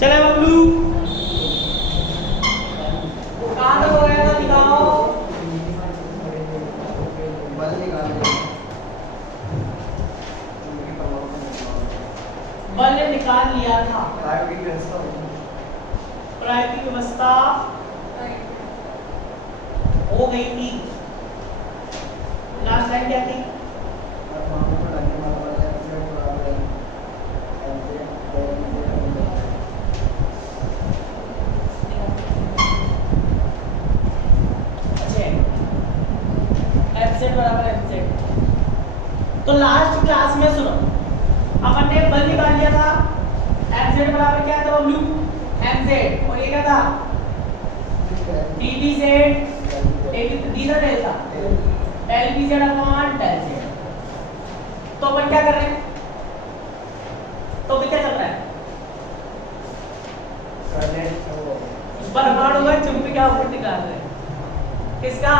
चले बबलू, कहाँ तक हो गया था दिखाओ। बल ने निकाल लिया था। प्रायोगिक व्यवस्था हो गई थी। लास्ट लाइन क्या थी? तो लास्ट क्लास में सुनो, अपन ने बल निकाल लिया था। Fz बराबर क्या था बबलू? Mz, और ये क्या था? dBz, डी था delta, del bz upon del z। तो अपन क्या कर रहे हैं? तो भी क्या चल रहा है? परमाणु का चुंबकीय आवेश निकाल रहे हैं। किसका?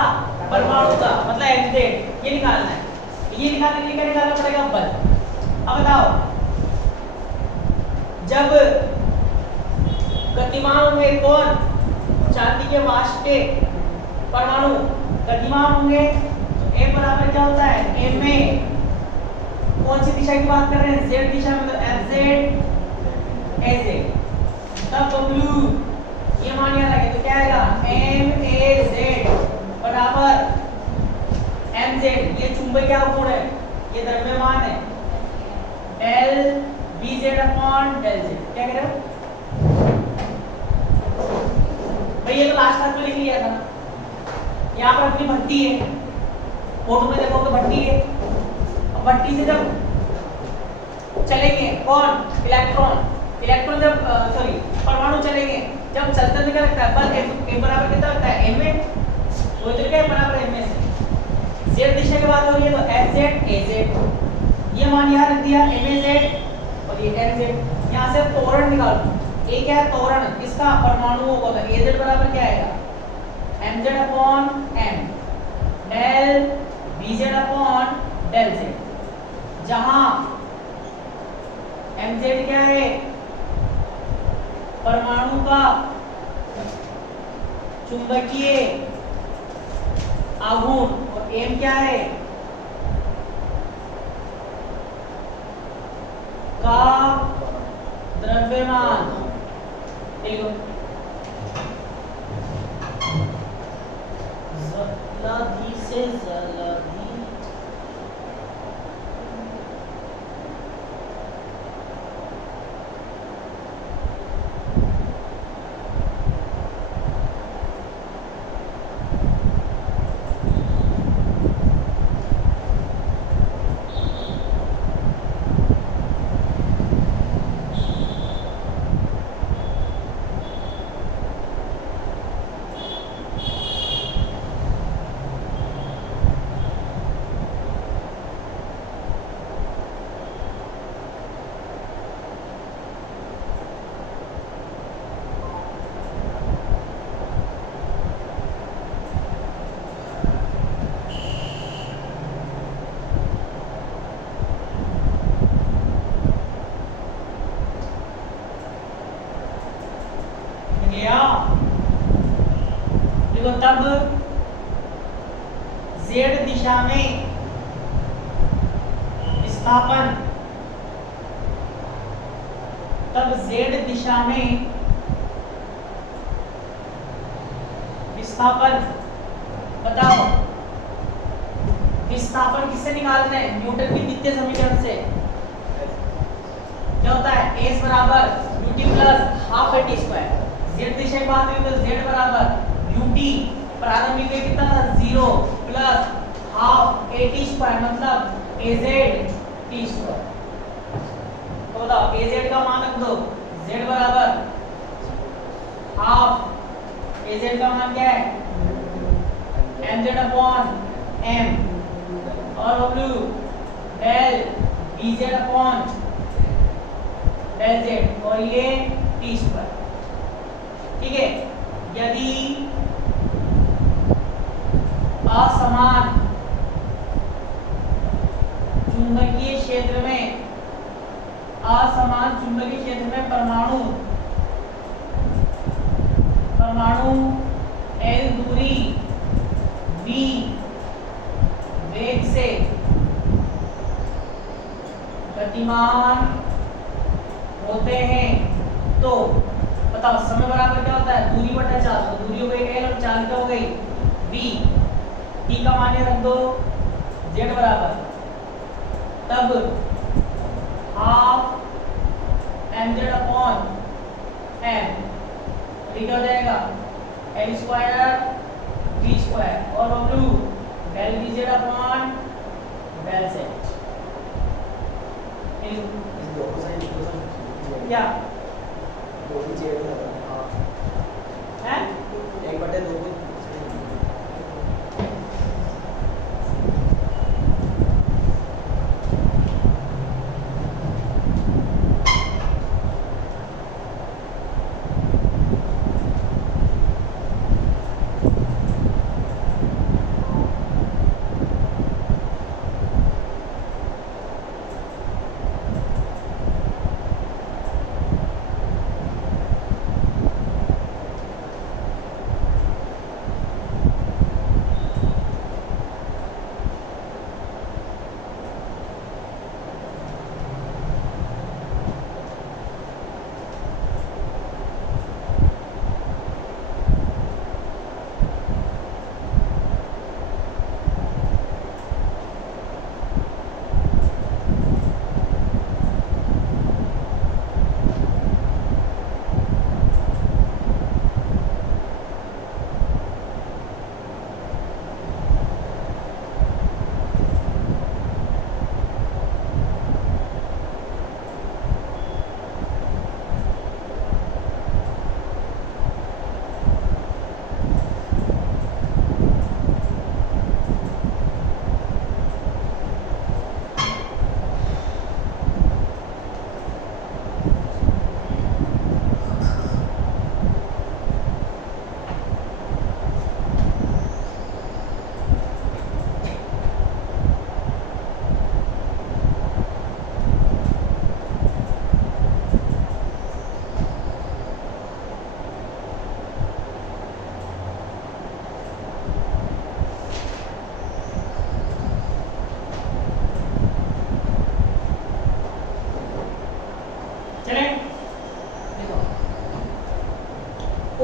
परमाणु का, मतलब Mz ये निकालना है। ये निकालने के लिए क्या निकालना पड़ेगा? बल। अब बताओ, जब गतिमान होंगे कौन? चांदी के वाष्प के परमाणु गतिमान होंगे तो A बराबर क्या होता है? M में कौन सी दिशा की बात कर रहे हैं? Z दिशा, मतलब Fz Az। तब बबलू ये मान याद रखिए, तो क्या आएगा? MAZ बराबर Mz, ये चुंबकीय कोण है, ये द्रव्यमान है, del Bz upon del z। क्या कह रहे हो भाई? ये तो लास्ट क्लास में लिख लिया था। यहाँ पर अपनी भट्टी है, फोटो में देखो तो भट्टी है। अब भट्टी से जब चलेंगे कौन? इलेक्ट्रॉन जब परमाणु चलेंगे, जब चलते हुए क्या लगता है? बल m बराबर कितना लगता है? m में। तो इधर क्या बराबर m में से z दिशा की बात हो रही है, तो Fz Az ये मान यहाँ रख दिया, MAZ और ये Mz। यहाँ से त्वरण निकालो। A क्या है? त्वरण किसका? परमाणुओं का। तो Az बराबर क्या आएगा? Mz upon m del Bz upon del z, जहां Mz क्या है? परमाणु का चुंबकीय आघूर्ण, और m क्या है? का द्रव्यमान। देखो जलाधी से जलाधी, तब z दिशा में विस्थापन, तब z दिशा में विस्थापन, बताओ विस्थापन किससे निकालते हैं? न्यूटन के द्वितीय समीकरण से। क्या होता है? S बराबर ut plus half at square. z दिशा की बात हुई तो z बराबर ut, प्रारंभिक वेग कितना था? 0 प्लस हाफ at स्क्वायर, मतलब az t स्क्वायर। तो बताओ az का मान रख दो, z बराबर हाफ, az का मान क्या है? mz अपॉन m, और w del bz upon del z, और ये t स्क्वायर। ठीक है, यदि असमान चुंबकीय क्षेत्र में, असमान चुंबकीय क्षेत्र में परमाणु होते हैं तो बताओ समय बराबर क्या होता है, दूरी बटा 4, तो दूरी हो गई l और 4 क्या हो गई v, t का मान रख दो z बराबर, तब हाफ mz अपॉन m ठीक हो जाएगा l स्क्वायर v स्क्वायर और बबलू del dz upon del z क्या है 1/2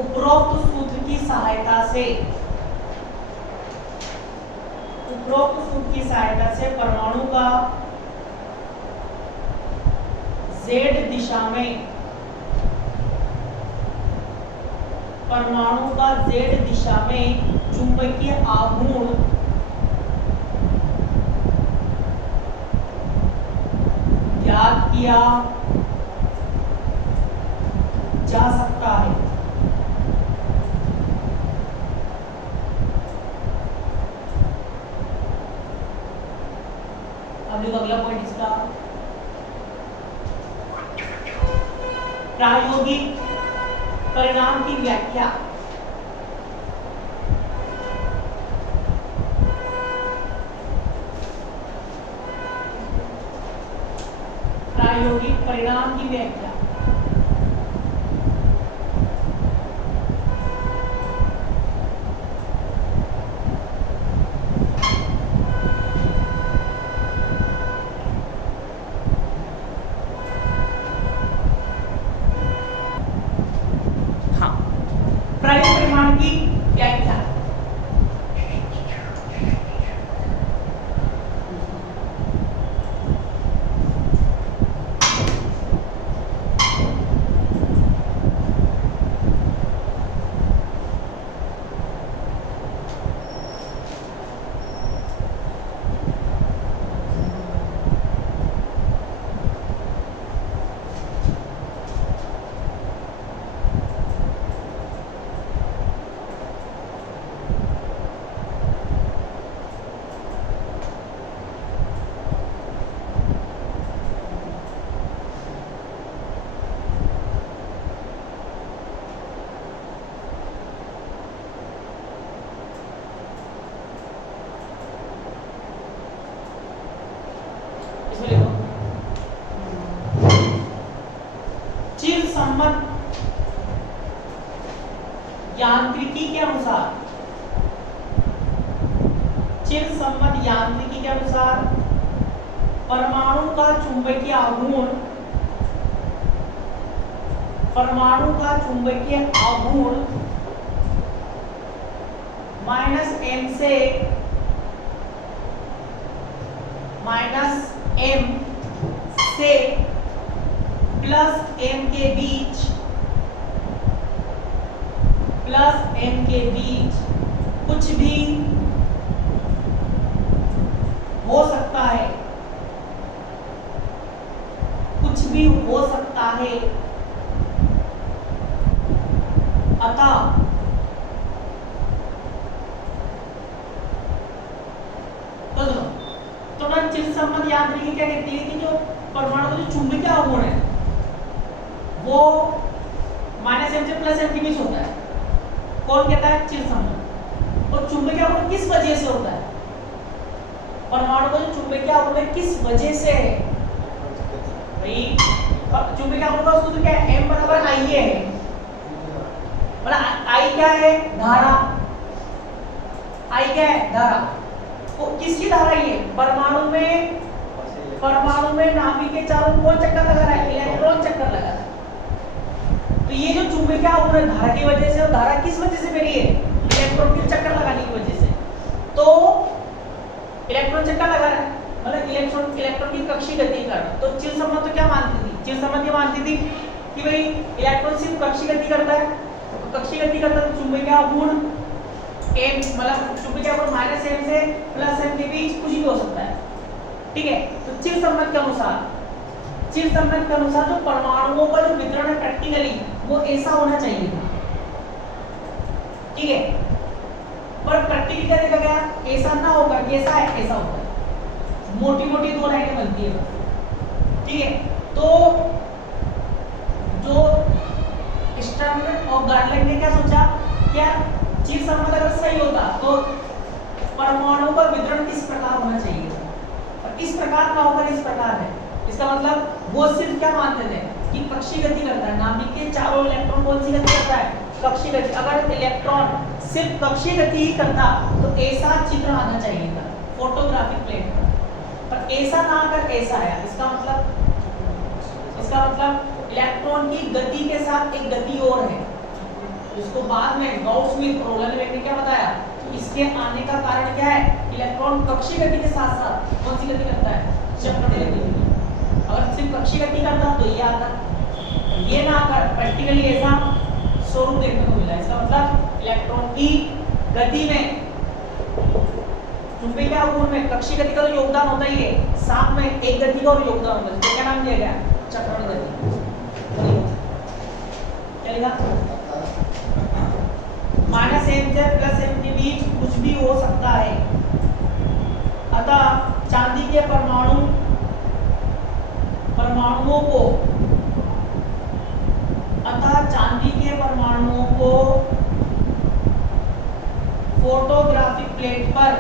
उपरोक्त सूत्र की सहायता से परमाणु का z दिशा में चुंबकीय आघूर्ण ज्ञात किया जा सकता है। अगला पॉइंट इसका प्रायोगिक परिणाम की व्याख्या। प्रायोगिक परिणाम की व्याख्या यांत्रिकी के अनुसार चिरसम्मत यांत्रिकी के अनुसार परमाणु का चुंबकीय आघूर्ण परमाणु का चुंबकीय आघूर्ण -m से +m के बीच कुछ भी हो सकता है, कुछ भी हो सकता है। अतः तो चिर संबंध यांत्रिकी क्या कहती है कि जो परमाणु का जो चुंबकीय आघूर्ण है वो -m से +m के बीच होता है। कौन कहता है? चिर संबंध। और चुंबकीय आघूर्ण किस वजह से होता है? परमाणु का जो चुंबकीय आघूर्ण है किस वजह से है भाई? चुंबकीय आघूर्ण का सूत्र क्या है? m बराबर I है। मतलब I क्या है? धारा। I क्या है? धारा। तो किसकी धारा ये? परमाणु में नाभिक के चारों कौन चक्कर लगा रहा है? इलेक्ट्रॉन चक्कर लगा रहा है। तो ये जो चुंबकीय आघूर्ण है धारा की वजह से, और धारा किस वजह से मेरी है? इलेक्ट्रॉन के चक्कर लगाने की वजह से। तो इलेक्ट्रॉन चक्कर लगा रहा है मतलब इलेक्ट्रॉन की कक्षीय गति कर। तो चिर संबंध तो क्या मानती थी? चिर संबंध ये मानती थी कि भाई इलेक्ट्रॉन सिर्फ कक्षीय गति करता है। तो कक्षीय गति करता है तो चुंबकीय आघूर्ण m मतलब चुंबकीय आघूर्ण -m से +m के बीच कुछ भी हो सकता है। ठीक है। तो चिर संबंध के अनुसार जो परमाणुओं का जो वितरण है प्रैक्टिकली वो ऐसा होना चाहिए था। ठीक है। पर प्रैक्टिकली क्या देखा गया? ऐसा ना होगा कि ऐसा है, ऐसा होता है। मोटी मोटी दो लाइनें बनती है। ठीक है। तो जो स्टर्न और गार्टलैंड ने क्या सोचा, क्या चिर संबंध अगर सही होता तो परमाणुओं का वितरण किस प्रकार होना चाहिए, और इस प्रकार का होकर इस प्रकार है। इसका मतलब वो सिर्फ क्या मानते थे कि कक्षीय गति करता है, नाभिक के चारों इलेक्ट्रॉन कौन सी गति करता है? कक्षीय गति। अगर इलेक्ट्रॉन सिर्फ कक्षीय गति ही करता तो ऐसा चित्र आना चाहिए था फोटोग्राफिक प्लेट पर ऐसा ना आकर ऐसा आया। इसका मतलब इलेक्ट्रॉन की गति के साथ एक गति और है, जिसको बाद में गाउस-स्मिथ और रोलन ने क्या बताया कि इसके आने का कारण क्या है? इलेक्ट्रॉन कक्षीय गति के साथ साथ कौन सी गति करता है? चक्रणीय गति। अगर सिर्फ कक्षीय गति करता तो ये आता, ये ना आकर प्रैक्टिकली ऐसा स्वरूप देखने को मिला। इसका मतलब इलेक्ट्रॉन की गति में, चुंबकीय आघूर्ण में कक्षीय गति का तो योगदान होता ही है, साथ में एक गति का और योगदान होता है। तो क्या नाम दिया गया? चक्रण गति। क्या लिखा? -m से +m के बीच कुछ भी हो सकता है। अतः चांदी के परमाणुओं को फोटोग्राफिक प्लेट पर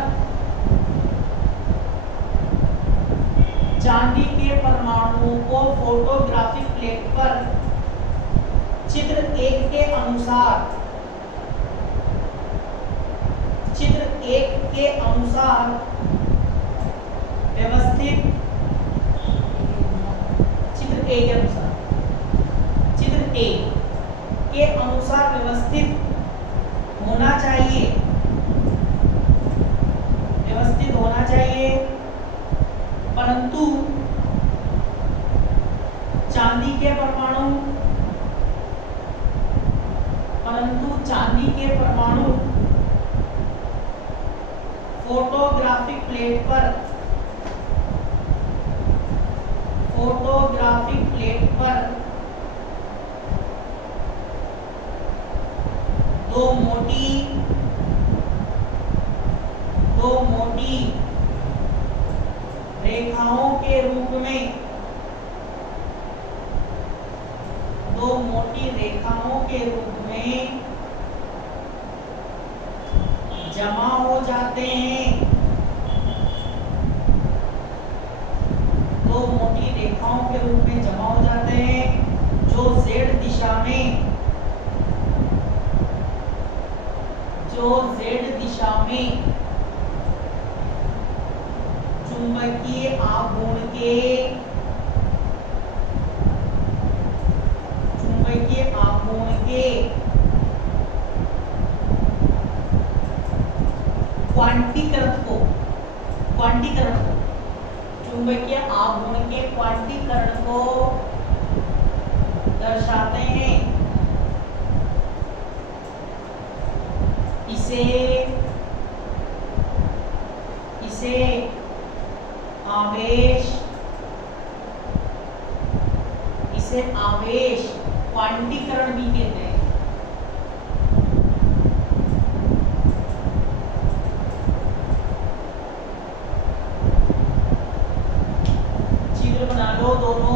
चित्र 1 के अनुसार व्यवस्थित होना चाहिए, परंतु चांदी के परमाणु फोटोग्राफिक प्लेट पर दो मोटी रेखाओं के रूप में जमा हो जाते हैं। दो मोटी रेखाओं के रूप में जमा हो जाते हैं जो z दिशा में चुंबकीय आघूर्ण के क्वांटीकरण को चुंबकीय आघूर्ण के क्वांटीकरण को दर्शाते हैं। इसे आवेश क्वांटीकरण भी कहते हैं। चित्र बना लो दोनों।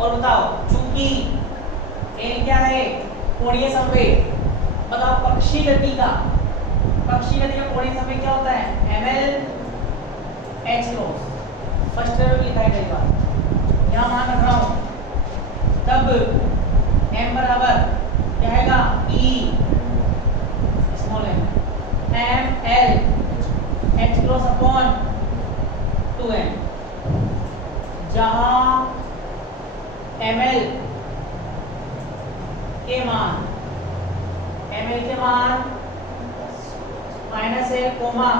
और बताओ चूंकि L क्या है? कोणीय संवेग। बताओ कक्षीय गति का कोणीय संवेग क्या होता है? ml h cross. First level लिखा है कई बार, यहाँ मान रख रहा हूँ। तब m बराबर क्या आएगा? E small m ml h cross upon 2m, जहाँ ml के मान -l कोमा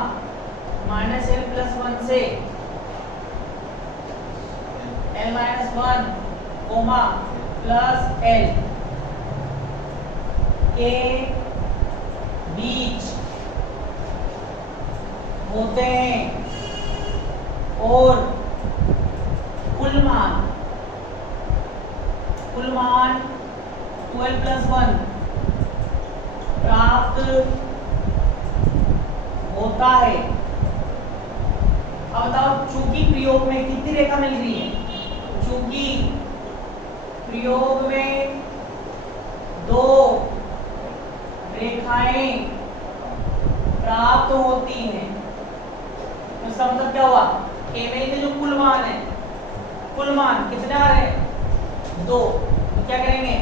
-l+1 से l-1 कोमा +l के बीच होते हैं और कुल मान 12+1 प्राप्त होता है। अब बताओ चूंकि प्रयोग में कितनी रेखा मिल रही है? चूंकि प्रयोग में 2 रेखाएं प्राप्त होती हैं, तो इसका मतलब क्या हुआ? ml के जो कुल मान है, कुल मान कितने आ रहे हैं? 2। तो क्या करेंगे?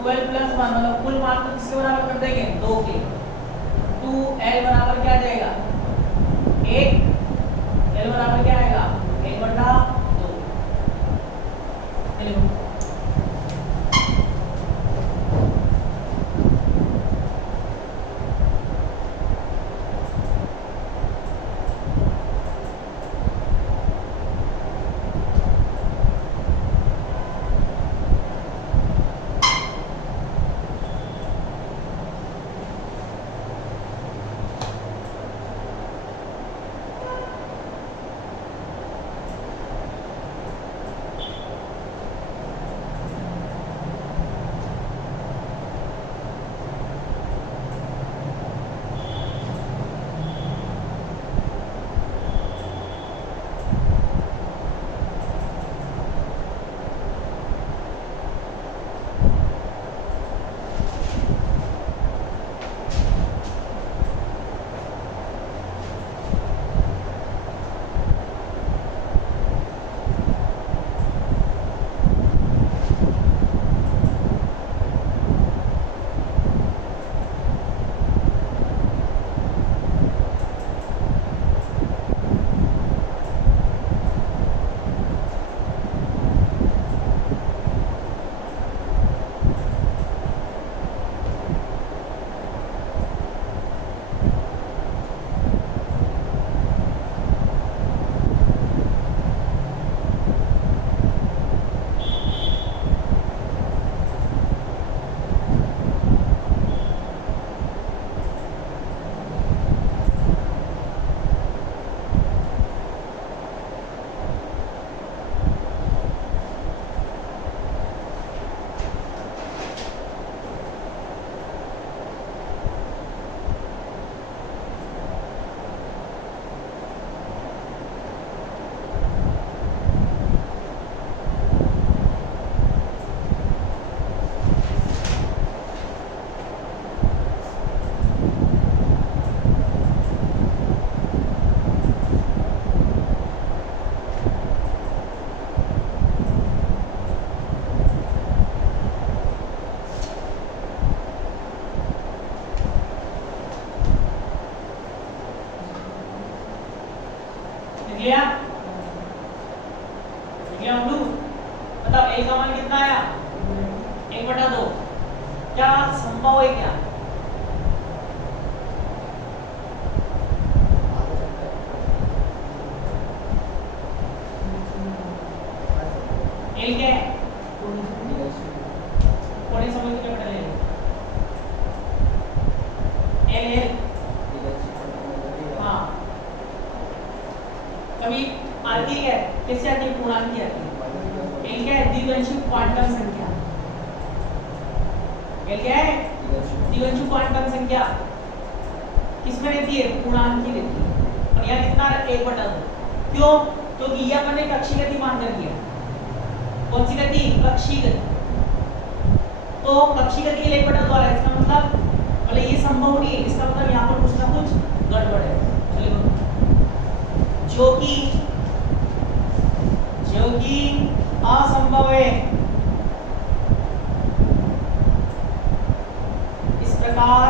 12+1 मतलब कुल मान को किसके बराबर कर देंगे? 2 के। 2l बराबर क्या आ जाएगा? 1। l बराबर क्या आएगा? 1/2। चलिए गया हम लोग मतलब a का मान कितना आया 1/2 क्या संभव है क्या एल क्या है कोने समझ के पढ़ ले एल हाँ कभी आती है कैसे आती है पूर्णांक की आती है एल क्या है द्विवंशी क्वांटम संख्या एल क्या है द्विवंशी क्वांटम संख्या किसमें रहती है पूर्णांक की रहती है और यहाँ कितना 1/2 क्यों क्योंकि ये अपन ने कक्षीय गति मानकर किया कौन सी गति कक्षीय गति तो कक्षीय गति के लिए 1/2 आ रहा है इसका मतलब ये संभव नहीं है इसका मतलब यहाँ पर कुछ ना कुछ गड़बड़ है चलिए जो कि असंभव है इस प्रकार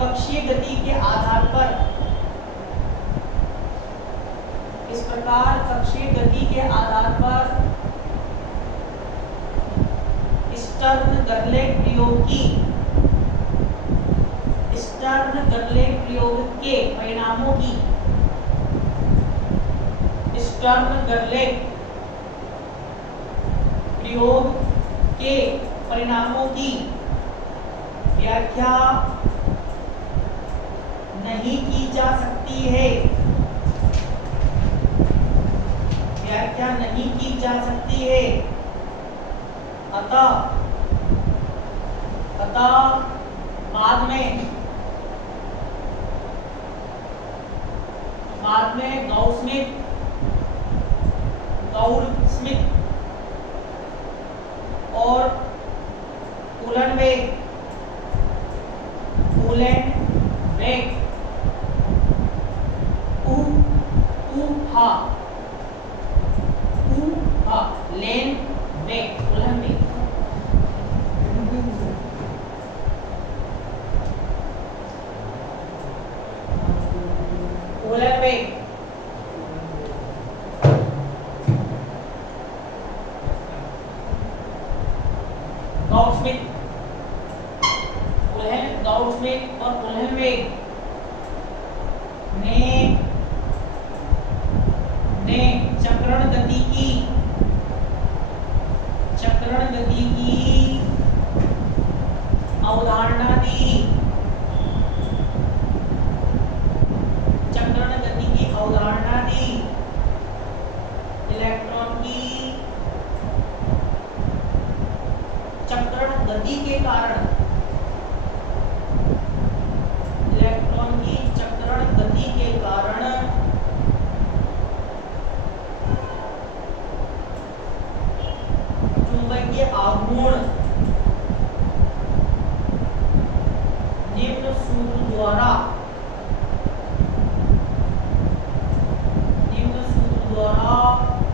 कक्षीय गति के आधार पर स्टर्न-गरलैक प्रयोग के परिणामों की स्टर्न-गरलैक प्रयोग के परिणामों की व्याख्या नहीं की जा सकती है अतः बाद में गौर-स्मिथ और उलेनबेक गौर-स्मिथ और उलेनबेक ने चक्रण गति की अवधारणा दी इलेक्ट्रॉन की चक्रण गति के कारण चुंबकीय आघूर्ण निम्न सूत्र द्वारा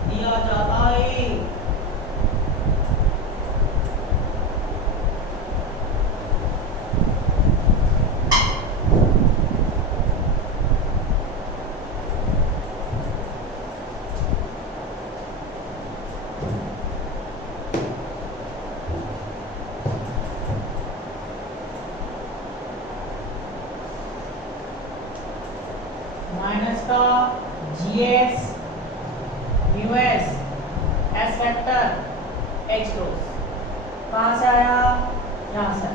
दिया जाता है माइनस का GS mu s S vector H cross कहाँ से आया यहाँ से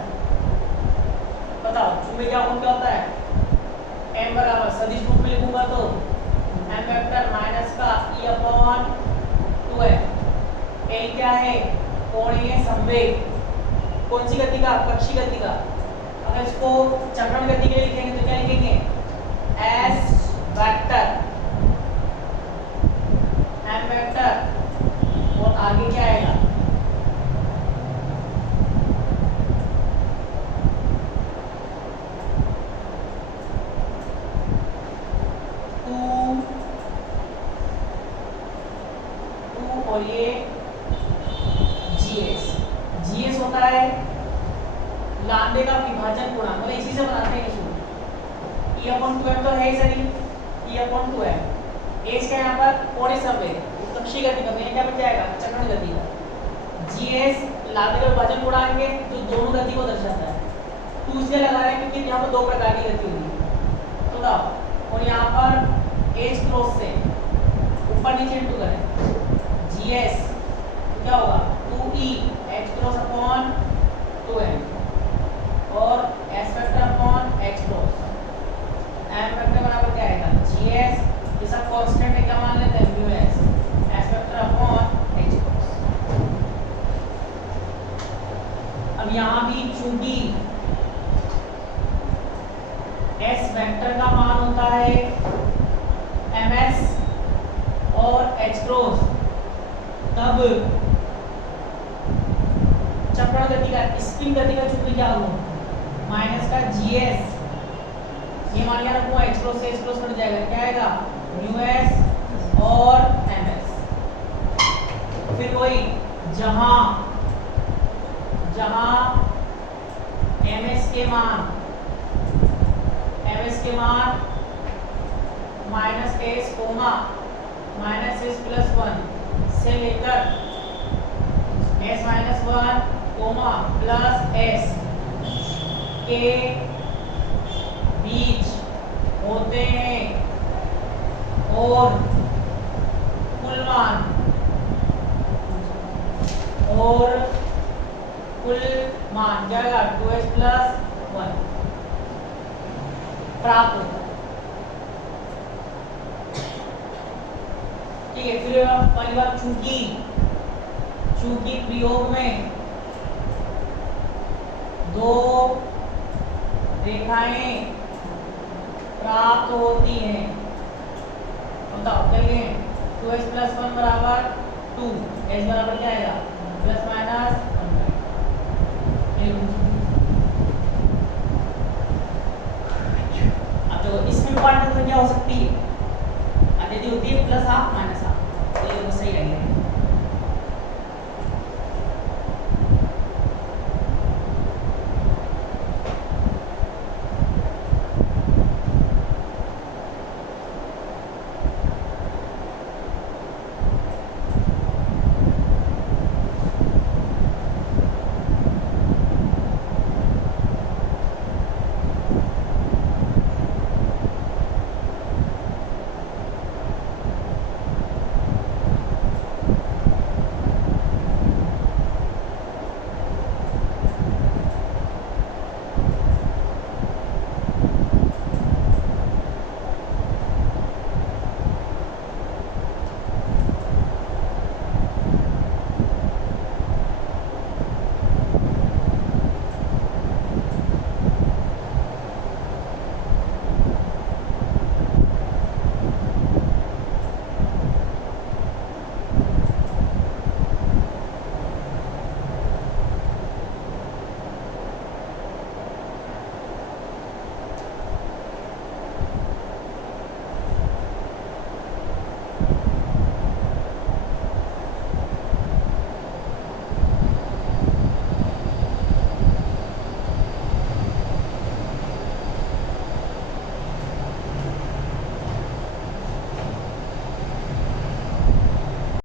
बताओ चुंबकीय आघूर्ण क्या होता है m बराबर सदिश रूप में लिखूंगा तो m वेक्टर माइनस का E/2 है L क्या है कोणीय संवेग कौन सी गति का कक्षीय गति का अगर इसको चक्रण गति के लिए लिखेंगे तो क्या लिखेंगे S वेक्टर m वेक्टर और आगे क्या आएगा टू और ये GS होता है लांबे का विभाजन गुणांक, मतलब इसी से बनाते हैं इसको। E/2m तो है ही सही, E/2m। एज का यहाँ पर कोणीय संवेग, उत्कर्षी गति का, क्या बन जाएगा, चक्रण गति का। GS लांबे का विभाजन गुणांक है जो दोनों गति को दर्शाता है। 2 इसलिए लगा रहे हैं क्योंकि यहाँ पर दो प्रकार की गति होगी, तो बताओ। और यहाँ पर एज क्रॉस से ऊपर नीचे इंटू करें, GS क्या होगा 2E H cross upon 2M और S vector upon H cross. M vector बराबर क्या आएगा, GS, ये सब कांस्टेंट है, क्या मान लेते हैं, μS, S vector upon H cross. अब यहाँ भी चूंकि S वेक्टर का मान होता है MS और H क्रॉस, तब चक्रण गति का, स्पिन गति का चूंकि क्या होगा, माइनस का GS, ये मान लिया रखो H क्रॉस से H क्रॉस कट जाएगा, क्या आएगा, μS और MS। फिर वही जहां MS के मान minus S comma minus S plus 1 से लेकर S minus 1 coma plus S के बीच होते हैं और कुल मान क्या आएगा, 2S प्लस 1 प्राप्त होता है। ठीक है, फिर पहली बात, चूंकि प्रयोग में दो रेखाएं प्राप्त होती हैं, बताओ क्या लिखें, 2S प्लस 1 बराबर 2, S बराबर क्या आएगा, प्लस माइनस 1। अब देखो इसमें पार्ट में क्या हो सकती है, यदि होती है प्लस हाफ माइनस